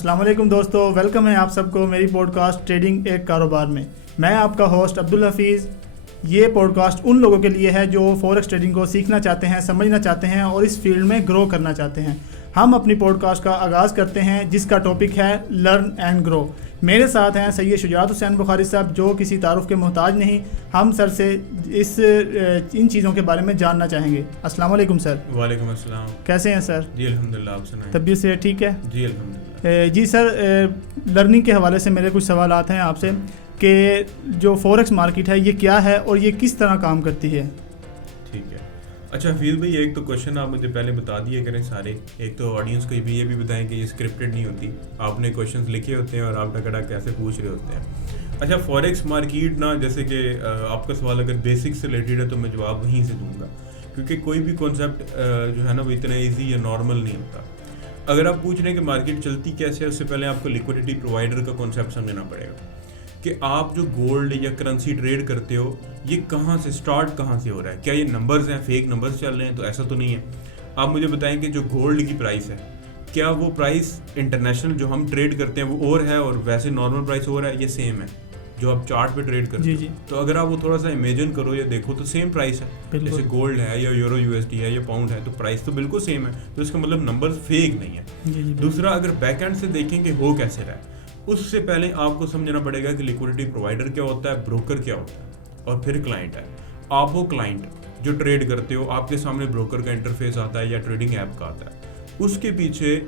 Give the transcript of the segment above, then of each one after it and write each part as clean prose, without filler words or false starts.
السلام علیکم دوستو، ویلکم ہے آپ سب کو میری پوڈ کاسٹ ٹریڈنگ ایک کاروبار میں آپ کا ہوسٹ عبدالحفیظ. یہ پوڈ کاسٹ ان لوگوں کے لیے ہے جو فورکس ٹریڈنگ کو سیکھنا چاہتے ہیں، سمجھنا چاہتے ہیں اور اس فیلڈ میں گرو کرنا چاہتے ہیں. ہم اپنی پوڈ کاسٹ کا آغاز کرتے ہیں جس کا ٹاپک ہے لرن اینڈ گرو. میرے ساتھ ہیں سید شجاعت حسین بخاری صاحب جو کسی تعارف کے محتاج نہیں. ہم سر سے ان چیزوں کے بارے میں جاننا چاہیں گے. السلام علیکم سر. وعلیکم السلام. کیسے ہیں سر؟ جی الحمدللہ. آپ سنائیں. طبیعت سے ٹھیک ہے؟ جی الحمدللہ. جی سر، لرننگ کے حوالے سے میرے کچھ سوالات ہیں آپ سے کہ جو فوریکس مارکیٹ ہے یہ کیا ہے اور یہ کس طرح کام کرتی ہے؟ ٹھیک ہے. اچھا حفیظ بھائی، ایک تو کوشچن آپ مجھے پہلے بتا دیے کریں سارے. ایک تو آڈینس کو بھی یہ بھی بتائیں کہ یہ اسکرپٹڈ نہیں ہوتی، آپ نے کوشچنس لکھے ہوتے ہیں اور آپ ٹکڑا کیسے پوچھ رہے ہوتے ہیں. اچھا فوریکس مارکیٹ نا، جیسے کہ آپ کا سوال اگر بیسک سے ریلیٹڈ ہے تو میں جواب وہیں سے دوں گا، کیونکہ کوئی بھی کانسیپٹ جو ہے نا وہ اتنا ایزی یا نارمل نہیں ہوتا. اگر آپ پوچھ رہے ہیں کہ مارکیٹ چلتی کیسے ہے، اس سے پہلے آپ کو لیکوڈیٹی پرووائڈر کا کانسیپٹ سمجھنا پڑے گا کہ آپ جو گولڈ یا کرنسی ٹریڈ کرتے ہو یہ کہاں سے اسٹارٹ کہاں سے ہو رہا ہے. کیا یہ نمبرز ہیں، فیک نمبرز چل رہے ہیں؟ تو ایسا تو نہیں ہے. آپ مجھے بتائیں کہ جو گولڈ کی پرائس ہے کیا وہ پرائس انٹرنیشنل جو ہم ٹریڈ کرتے ہیں وہ اور ہے اور ویسے نارمل پرائس ہو رہا ہے؟ یہ سیم ہے جو آپ چارٹ پہ ٹریڈ کرتے ہیں. تو اگر آپ وہ تھوڑا سا امیجن کرو یا دیکھو تو سیم پرائس ہے. جیسے گولڈ ہے یا یورو یو ایس ڈی ہے یا پاؤنڈ ہے تو پرائس تو بالکل سیم ہے. تو اس کا مطلب نمبر فیک نہیں ہے. دوسرا، اگر بیک اینڈ سے دیکھیں کہ ہو کیسے رہا ہے، اس سے پہلے آپ کو سمجھنا پڑے گا کہ لیکوڈیٹی پرووائڈر کیا ہوتا ہے، بروکر کیا ہوتا ہے اور پھر کلائنٹ ہے. آپ وہ کلائنٹ جو ٹریڈ کرتے ہو، آپ کے سامنے بروکر کا انٹرفیس آتا ہے یا ٹریڈنگ ایپ کا آتا ہے. اس کے پیچھے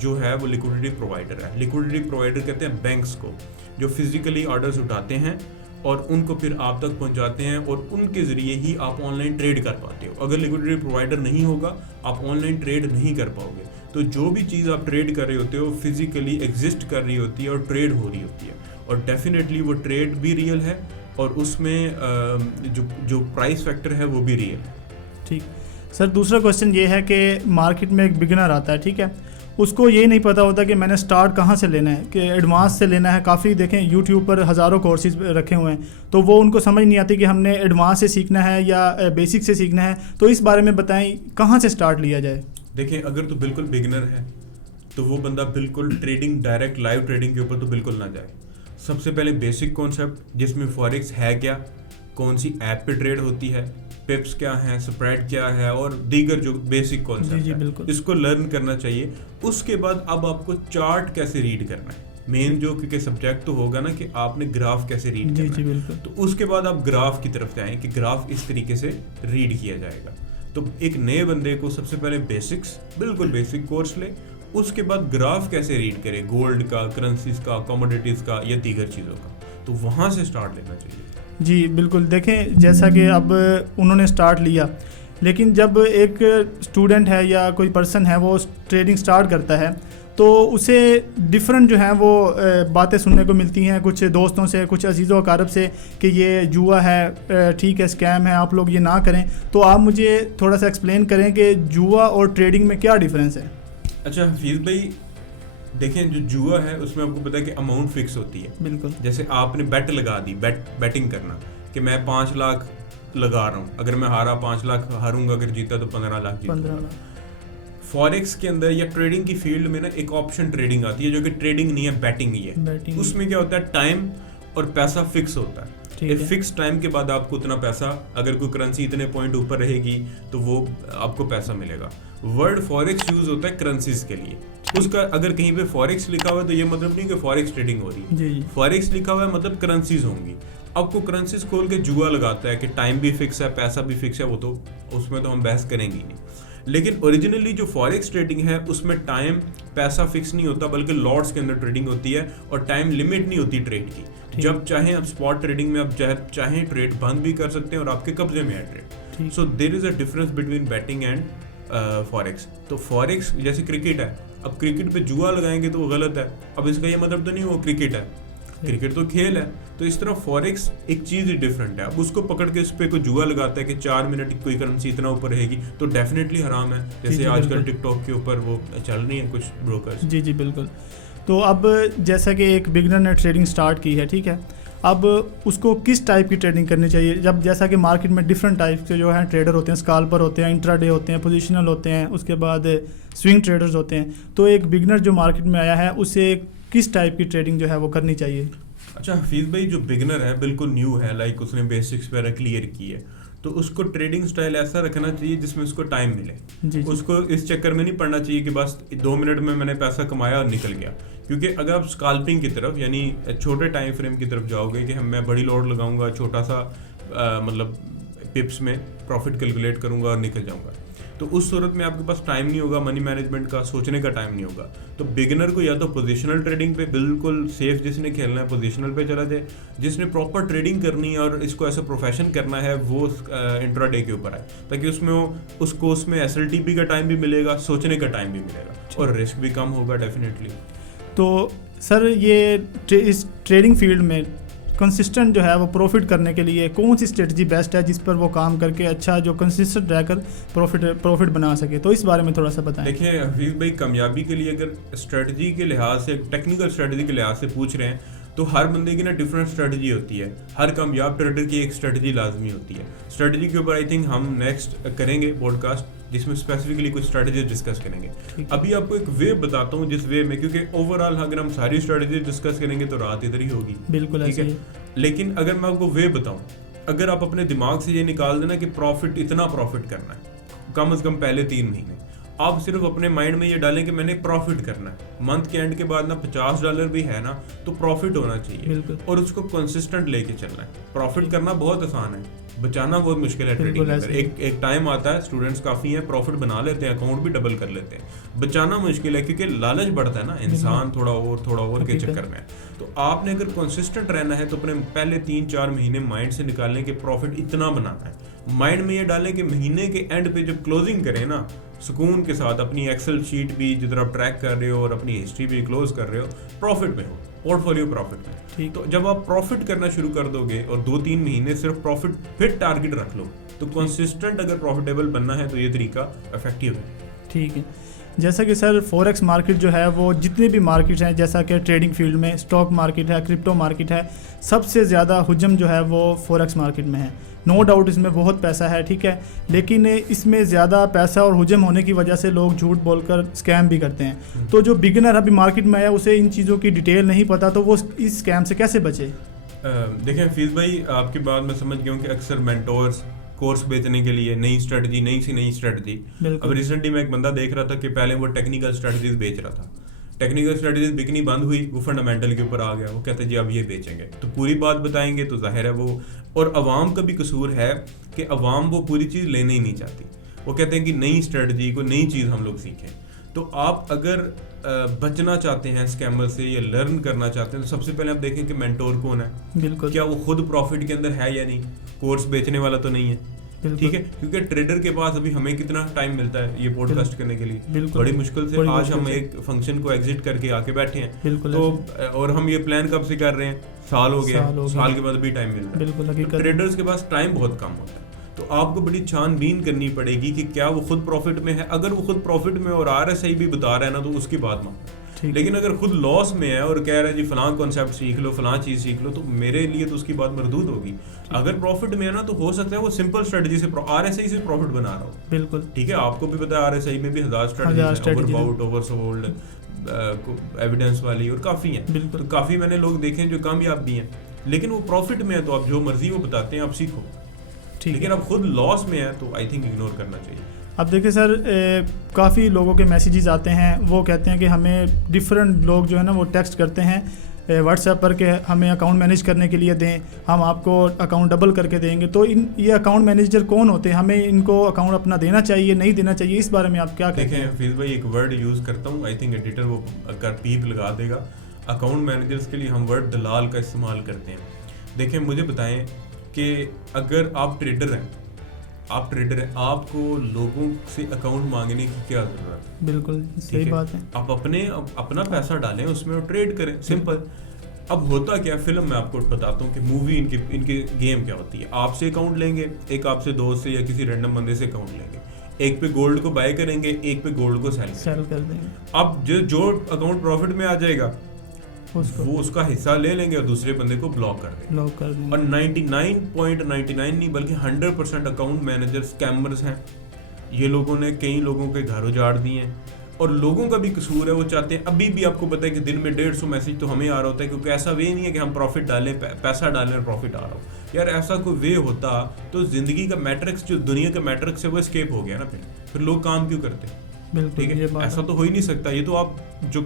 جو ہے وہ لیکوڈیٹی پرووائڈر ہے. لیکوڈیٹی پرووائڈر کہتے ہیں بینکس کو، جو فزیکلی آرڈرز اٹھاتے ہیں اور ان کو پھر آپ تک پہنچاتے ہیں اور ان کے ذریعے ہی آپ آن لائن ٹریڈ کر پاتے ہو. اگر لیکوڈیٹی پرووائڈر نہیں ہوگا آپ آن لائن ٹریڈ نہیں کر پاؤ گے. تو جو بھی چیز آپ ٹریڈ کر رہے ہوتے ہو فزیکلی ایگزسٹ کر رہی ہوتی ہے اور ٹریڈ ہو رہی ہوتی ہے، اور ڈیفینیٹلی وہ ٹریڈ بھی ریئل ہے اور اس میں جو پرائس فیکٹر ہے وہ بھی ریئل ہے. ٹھیک سر. دوسرا کوشچن یہ ہے کہ مارکیٹ میں ایک بگنر آتا ہے، ٹھیک ہے، اس کو یہ نہیں پتا ہوتا کہ میں نے سٹارٹ کہاں سے لینا ہے، کہ ایڈوانس سے لینا ہے. کافی دیکھیں یوٹیوب پر ہزاروں کورسز رکھے ہوئے ہیں، تو وہ ان کو سمجھ نہیں آتی کہ ہم نے ایڈوانس سے سیکھنا ہے یا بیسک سے سیکھنا ہے. تو اس بارے میں بتائیں کہاں سے سٹارٹ لیا جائے. دیکھیں اگر تو بالکل بگنر ہے تو وہ بندہ بالکل ٹریڈنگ ڈائریکٹ لائیو ٹریڈنگ کے اوپر تو بالکل نہ جائے. سب سے پہلے بیسک کانسیپٹ جس میں فوریکس ہے کیا، کون سی ایپ پہ ٹریڈ ہوتی ہے، پپس کیا ہیں، سپریڈ کیا ہے اور دیگر جو بیسک کانسیپٹ ہے اس کو لرن کرنا چاہیے. اس کے بعد اب آپ کو چارٹ کیسے ریڈ کرنا ہے، مین جو کیونکہ سبجیکٹ تو ہوگا نا کہ آپ نے گراف کیسے ریڈ کرنا ہے. تو اس کے بعد آپ گراف کی طرف جائیں کہ گراف اس طریقے سے ریڈ کیا جائے گا. تو ایک نئے بندے کو سب سے پہلے بیسکس، بالکل بیسک کورس لے، اس کے بعد گراف کیسے ریڈ کرے، گولڈ کا، کرنسیز کا، کموڈیٹیز کا یا دیگر چیزوں کا، تو وہاں سے سٹارٹ لینا چاہیے. جی بالکل. دیکھیں جیسا کہ اب انہوں نے سٹارٹ لیا، لیکن جب ایک اسٹوڈنٹ ہے یا کوئی پرسن ہے وہ ٹریڈنگ سٹارٹ کرتا ہے تو اسے ڈفرینٹ جو ہیں وہ باتیں سننے کو ملتی ہیں کچھ دوستوں سے، کچھ عزیز و اقارب سے کہ یہ جوا ہے، ٹھیک ہے، اسکیم ہے، آپ لوگ یہ نہ کریں. تو آپ مجھے تھوڑا سا ایکسپلین کریں کہ جوا اور ٹریڈنگ میں کیا ڈفرینس ہے. اچھا حفیظ بھائی، دیکھیں جو جوا ہے اس میں آپ کو پتا ہے کہ اماؤنٹ فکس ہوتی ہے. بالکل. جیسے آپ نے بیٹ لگا دی، بیٹنگ کرنا کہ میں 5 لاکھ لگا رہا ہوں، اگر میں ہارا 5 لاکھ ہاروں گا، اگر جیتا تو 15 لاکھ جیتا. فوریکس کے اندر یا ٹریڈنگ کی فیلڈ میں نا ایک آپشن ٹریڈنگ آتی ہے جو کہ ٹریڈنگ نہیں ہے، بیٹنگ ہی ہے. اس میں کیا ہوتا ہے، ٹائم اور پیسہ فکس ہوتا ہے. فکس ٹائم کے بعد آپ کو اتنا پیسہ، اگر کوئی کرنسی اتنے پوائنٹ اوپر رہے گی تو وہ آپ کو پیسہ ملے گا. ورڈ فوریکس یوز ہوتا ہے کرنسیز کے لیے. اس کا اگر کہیں پہ فوریکس لکھا ہوا ہے تو یہ مطلب نہیں کہ فوریکس ٹریڈنگ ہو رہی ہے. فوریکس لکھا ہوا ہے مطلب کرنسیز ہوں گی. اب کو کرنسیز کھول کے جوا لگاتا ہے کہ ٹائم بھی فکس ہے، پیسہ بھی فکس ہے، وہ تو اس میں تو ہم بحث کریں گے نہیں. لیکن اوریجنلی جو فوریکس ٹریڈنگ ہے اس میں ٹائم، پیسہ فکس نہیں ہوتا، بلکہ لاٹس کے اندر ٹریڈنگ ہوتی ہے اور ٹائم لمٹ نہیں ہوتی ٹریڈ کی. جب چاہیں آپ اسپاٹ ٹریڈنگ میں آپ چاہیں ٹریڈ بند بھی کر سکتے ہیں اور آپ کے قبضے میں ہے trade. So there is a difference between betting and forex. تو فوریکس جیسے کرکٹ ہے، اب کرکٹ پہ جوا لگائیں گے تو وہ غلط ہے. اب اس کا یہ مطلب تو نہیں وہ کرکٹ ہے، کرکٹ تو کھیل ہے. تو اس طرح فوریکس ایک چیز ہی ڈفرینٹ ہے. اب اس کو پکڑ کے اس پہ کوئی جوا لگاتا ہے کہ 4 منٹ کوئی کرنسی اتنا اوپر رہے گی تو ڈیفینیٹلی حرام ہے. جیسے آج کل ٹک ٹاک کے اوپر وہ چل رہی ہیں کچھ بروکرز. جی بالکل. تو اب جیسا کہ ایک بگنر نے ٹریڈنگ سٹارٹ کی ہے، ٹھیک ہے، اب اس کو کس ٹائپ کی ٹریڈنگ کرنی چاہیے؟ جب جیسا کہ مارکیٹ میں ڈفرینٹ ٹائپ کے جو ہیں ٹریڈر ہوتے ہیں، اسکالپر ہوتے ہیں، انٹرا ڈے ہوتے ہیں، پوزیشنل ہوتے ہیں، اس کے بعد سوئنگ ٹریڈرز ہوتے ہیں. تو ایک بگنر جو مارکیٹ میں آیا ہے اسے کس ٹائپ کی ٹریڈنگ جو ہے وہ کرنی چاہیے؟ اچھا حفیظ بھائی، جو بگنر ہے بالکل نیو ہے، لائک اس نے بیسکس وغیرہ کلیئر کی ہے، تو اس کو ٹریڈنگ سٹائل ایسا رکھنا چاہیے جس میں اس کو ٹائم ملے. اس کو اس چکر میں نہیں پڑنا چاہیے کہ بس 2 منٹ میں نے پیسہ کمایا اور نکل گیا. کیونکہ اگر آپ اسکالپنگ کی طرف یعنی چھوٹے ٹائم فریم کی طرف جاؤ گے کہ میں بڑی لوڈ لگاؤں گا، چھوٹا سا مطلب پپس میں پروفٹ کیلکولیٹ کروں گا اور نکل جاؤں گا، تو اس صورت میں آپ کے پاس ٹائم نہیں ہوگا، منی مینجمنٹ کا سوچنے کا ٹائم نہیں ہوگا. تو بگنر کو یا تو پوزیشنل ٹریڈنگ پہ بالکل سیف، جس نے کھیلنا ہے پوزیشنل پہ چلا جائے. جس نے پراپر ٹریڈنگ کرنی ہے اور اس کو ایسا پروفیشن کرنا ہے وہ انٹرا ڈے کے اوپر آئے، تاکہ اس میں ایس ایل ٹی پی کا ٹائم بھی ملے گا، سوچنے کا ٹائم بھی ملے گا اور رسک بھی کم ہوگا ڈیفینیٹلی. تو سر یہ اس ٹریڈنگ فیلڈ میں کنسسٹنٹ جو ہے وہ پروفٹ کرنے کے لیے کون سی اسٹریٹجی بیسٹ ہے جس پر وہ کام کر کے اچھا جو کنسسٹنٹ رہ کر پروفٹ بنا سکے؟ تو اس بارے میں تھوڑا سا بتائیں. دیکھیں حفیظ بھائی، کامیابی کے لیے اگر اسٹریٹجی کے لحاظ سے، ٹیکنیکل اسٹریٹجی کے لحاظ سے پوچھ رہے ہیں تو ہر بندے کی نا ڈفرینٹ اسٹریٹجی ہوتی ہے. ہر کامیاب ٹریڈر کی ایک اسٹریٹجی لازمی ہوتی ہے. اسٹریٹجی کے اوپر آئی تھنک ہم نیکسٹ کریں گے پوڈ کاسٹ جس میں اسپیسیفکلی کوئی اسٹریٹجی ڈسکس کریں گے. ابھی آپ کو ایک وے بتاتا ہوں جس وے میں، کیونکہ اوور آل اگر ہم ساری اسٹریٹجی ڈسکس کریں گے تو رات ادھر ہی ہوگی. بالکل ٹھیک ہے. لیکن اگر میں آپ کو وے بتاؤں، اگر آپ اپنے دماغ سے یہ نکال دینا کہ پروفٹ اتنا پروفٹ کرنا ہے کم از کم پہلے 3 مہینے، آپ صرف اپنے مائنڈ میں یہ ڈالیں کہ میں نے پروفٹ کرنا ہے. منتھ کے اینڈ کے بعد نا $50 بھی ہے نا تو پروفٹ ہونا چاہیے اور اس کو کنسسٹنٹ لے کے چلنا ہے. پروفٹ کرنا بہت آسان ہے، بچانا بہت مشکل ہے ٹریڈنگ کے اندر. ایک ٹائم آتا ہے، اسٹوڈنٹس کافی ہیں پروفٹ بنا لیتے ہیں، اکاؤنٹ بھی ڈبل کر لیتے ہیں. بچانا مشکل ہے کیونکہ لالچ بڑھتا ہے نا، انسان تھوڑا اور کے چکر میں. تو آپ نے اگر کنسسٹنٹ رہنا ہے تو اپنے پہلے 3-4 مہینے مائنڈ سے نکالیں کہ پروفٹ اتنا بنانا ہے. مائنڈ میں یہ ڈالیں کہ مہینے کے اینڈ پہ جب کلوزنگ کریں نا، سکون کے ساتھ اپنی ایکسل شیٹ بھی جدھر آپ ٹریک کر رہے ہو اور اپنی ہسٹری بھی کلوز کر رہے ہو، پروفٹ میں ہو، پورٹ فولیو پروفٹ میں. تو جب آپ پروفٹ کرنا شروع کر دو گے اور 2-3 مہینے صرف پروفٹ پھر ٹارگٹ رکھ لو، تو کنسسٹنٹ اگر پروفیٹیبل بننا ہے تو یہ طریقہ افیکٹو ہے. ٹھیک ہے. جیسا کہ سر فوریکس مارکیٹ جو ہے وہ جتنے بھی مارکیٹ ہیں، جیسا کہ ٹریڈنگ فیلڈ میں اسٹاک مارکیٹ ہے، کرپٹو مارکیٹ ہے، سب سے زیادہ حجم جو ہے وہ فوریکس مارکیٹ میں ہے. نو ڈاؤٹ اس میں بہت پیسہ ہے، ٹھیک ہے، لیکن اس میں زیادہ پیسہ اور حجم ہونے کی وجہ سے لوگ جھوٹ بول کر اسکیم بھی کرتے ہیں. تو جو بگنر ابھی مارکیٹ میں آیا اسے ان چیزوں کی ڈیٹیل نہیں پتہ، تو وہ اس اسکیم سے کیسے بچے؟ دیکھیں حفیظ بھائی، آپ کی بات میں سمجھ گیا ہوں کہ اکثر مینٹورز کورس بیچنے کے لیے نئی اسٹریٹجی، نئی اسٹریٹجی. اب ریسنٹلی میں ایک بندہ دیکھ رہا تھا کہ پہلے وہ ٹیکنیکل اسٹریٹجیز بیچ رہا تھا، ٹیکنیکل اسٹریٹجیز بکنی بند ہوئی، وہ فنڈامنٹل کے اوپر آ گیا، وہ کہتے ہیں جی اب یہ بیچیں گے. تو پوری بات بتائیں گے تو ظاہر ہے وہ، اور عوام کا بھی قصور ہے کہ عوام وہ پوری چیز لینے ہی نہیں چاہتی. وہ کہتے ہیں کہ نئی اسٹریٹجی کو نئی چیز ہم لوگ سیکھیں. تو آپ اگر بچنا چاہتے ہیں اسکیمر سے یا لرن کرنا چاہتے ہیں تو سب سے پہلے آپ دیکھیں کہ مینٹور کون ہے. بالکل. کیا وہ خود پروفٹ کے اندر ہے یا نہیں، کورس بیچنے والا تو نہیں ہے. ٹھیک ہے، کیونکہ ٹریڈر کے پاس ابھی ہمیں کتنا ٹائم ملتا ہے یہ پوڈ کاسٹ کرنے کے لیے؟ بڑی مشکل سے. آج ہم ایک فنکشن کو ایگزٹ کر کے آ کے بیٹھے ہیں، تو اور ہم یہ پلان کب سے کر رہے ہیں؟ سال ہو گیا، سال کے بعد ابھی ٹائم ملتا ہے. ٹریڈرز کے پاس ٹائم بہت کم ہوتا ہے، تو آپ کو بڑی چھان بین کرنی پڑے گی کہ کیا وہ خود پروفٹ میں ہے. اگر وہ خود پروفٹ میں اور RSI بھی بتا رہا ہے نا تو اس کی بات مانو. لیکن اگر خود لاس میں ہے اور کہہ رہا ہے جی فلاں کانسیپٹ سیکھ لو، فلاں چیز سیکھ لو، تو میرے لیے تو اس کی بات مردود ہوگی. اگر پروفٹ میں ہے نا تو ہو سکتا ہے وہ سمپل اسٹریٹجی سے RSI سے پروفٹ بنا رہا ہو. بالکل ٹھیک ہے. آپ کو بھی پتا ہے RSI میں بھی 1000 اسٹریٹجیز ہیں، over bout, over sold, evidence والی، اور کافی ہیں. تو کافی میں نے لوگ دیکھے جو کامیاب بھی ہیں، لیکن وہ پروفٹ میں ہے تو آپ جو مرضی وہ بتاتے ہیں آپ سیکھو. لیکن اب خود لاس میں ہے تو آئی تھنک اگنور کرنا چاہیے. اب دیکھیں سر، کافی لوگوں کے میسیجز آتے ہیں، وہ کہتے ہیں کہ ہمیں ڈفرینٹ لوگ جو ہے نا وہ ٹیکسٹ کرتے ہیں واٹس ایپ پر کہ ہمیں اکاؤنٹ مینیج کرنے کے لیے دیں، ہم آپ کو اکاؤنٹ ڈبل کر کے دیں گے. تو یہ اکاؤنٹ مینیجر کون ہوتے ہیں؟ ہمیں ان کو اکاؤنٹ اپنا دینا چاہیے، نہیں دینا چاہیے؟ اس بارے میں آپ کیا کہتے ہیں؟ حفیظ بھائی ایک ورڈ یوز کرتا ہوں، آئی تھنک ایڈیٹر وہ پیپ لگا دے گا. اکاؤنٹ مینیجرس کے لیے ہم ورڈ دلال کا استعمال کرتے ہیں. دیکھیں مجھے بتائیں کہ اگر آپ ٹریڈر ہیں، آپ کو لوگوں سے اکاؤنٹ مانگنے کی کیا ضرورت ہے؟ بالکل صحیح بات ہے. آپ اپنا پیسہ ڈالیں اس میں اور ٹریڈ کریں، سمپل. اب ہوتا کیا فلم میں آپ کو بتاتا ہوں کہ مووی ان کی گیم کیا ہوتی ہے. آپ سے اکاؤنٹ لیں گے، ایک آپ سے دوست سے یا کسی رینڈم بندے سے اکاؤنٹ لیں گے، ایک پہ گولڈ کو بائی کریں گے، ایک پہ گولڈ کو سیل کر دیں گے. اب جو اکاؤنٹ پروفٹ میں آ جائے گا وہ اس کا حصہ لے لیں گے اور دوسرے بندے کو بلاک کر دیں گے. اور 99.99 نہیں بلکہ 100% اکاؤنٹ مینیجر اسکیمرز ہیں. یہ لوگوں نے کئی لوگوں کے گھر اجاڑ دیے ہیں اور لوگوں کا بھی قصور ہے. وہ چاہتے ہیں ابھی بھی آپ کو پتہ ہے کہ دن میں 150 میسج تو ہمیں آ رہا ہوتا ہے, کیونکہ ایسا وے نہیں ہے کہ ہم پروفٹ ڈالیں, پیسہ ڈالیں اور پروفٹ آ رہا ہو. یار ایسا کوئی وے ہوتا تو زندگی کا میٹرکس جو دنیا کا میٹرکس ہے وہ اسکیپ ہو گیا نا. پھر لوگ کام کیوں کرتے ہیں؟ ٹھیک ہے, ایسا تو ہو ہی نہیں سکتا. یہ تو آپ جو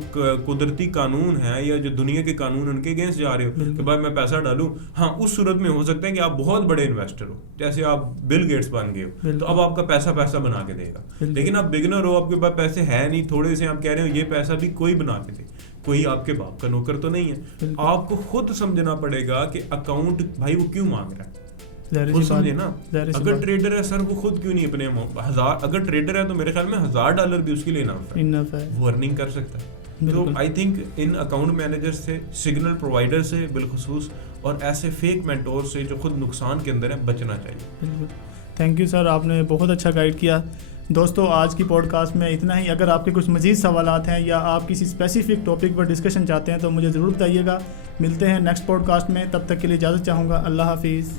قدرتی قانون ہے یا جو دنیا کے قانون ان کے اگینسٹ جا رہے ہو کہ بھائی میں پیسہ ڈالوں. ہاں اس صورت میں ہو سکتا ہے کہ آپ بہت بڑے انویسٹر ہو, جیسے آپ بل گیٹس بن گئے ہو, تو اب آپ کا پیسہ بنا کے دے گا. لیکن آپ بگنر ہو, آپ کے پاس پیسے ہے نہیں, تھوڑے سے آپ کہہ رہے ہو یہ پیسہ بھی کوئی بنا کے دے, کوئی آپ کے باپ کا نوکر تو نہیں ہے. آپ کو خود سمجھنا پڑے گا کہ اکاؤنٹ بھائی وہ کیوں مانگ رہا ہے. خود سمجھے نا, اگر ٹریڈر ہے سر وہ خود کیوں نہیں اپنے 1000, اگر ٹریڈر ہے تو میرے خیال میں $1000 بھی اس کے لیے انف ہے, وہ ارننگ کر سکتا ہے. تو I think in account manager سے, سگنل پرووائڈر سے بالخصوص, اور ایسے فیک مینٹور سے جو خود نقصان کے اندر ہے, بچنا چاہیے. بالکل, تھینک یو سر, آپ نے بہت اچھا گائیڈ کیا. دوستو آج کی پوڈ کاسٹ میں اتنا ہی. اگر آپ کے کچھ مزید سوالات ہیں یا آپ کسی اسپیسیفک ٹاپک پر ڈسکشن چاہتے ہیں تو مجھے ضرور بتائیے گا. ملتے ہیں نیکسٹ پوڈ کاسٹ میں, تب تک کے لیے اجازت چاہوں گا. اللہ حافظ.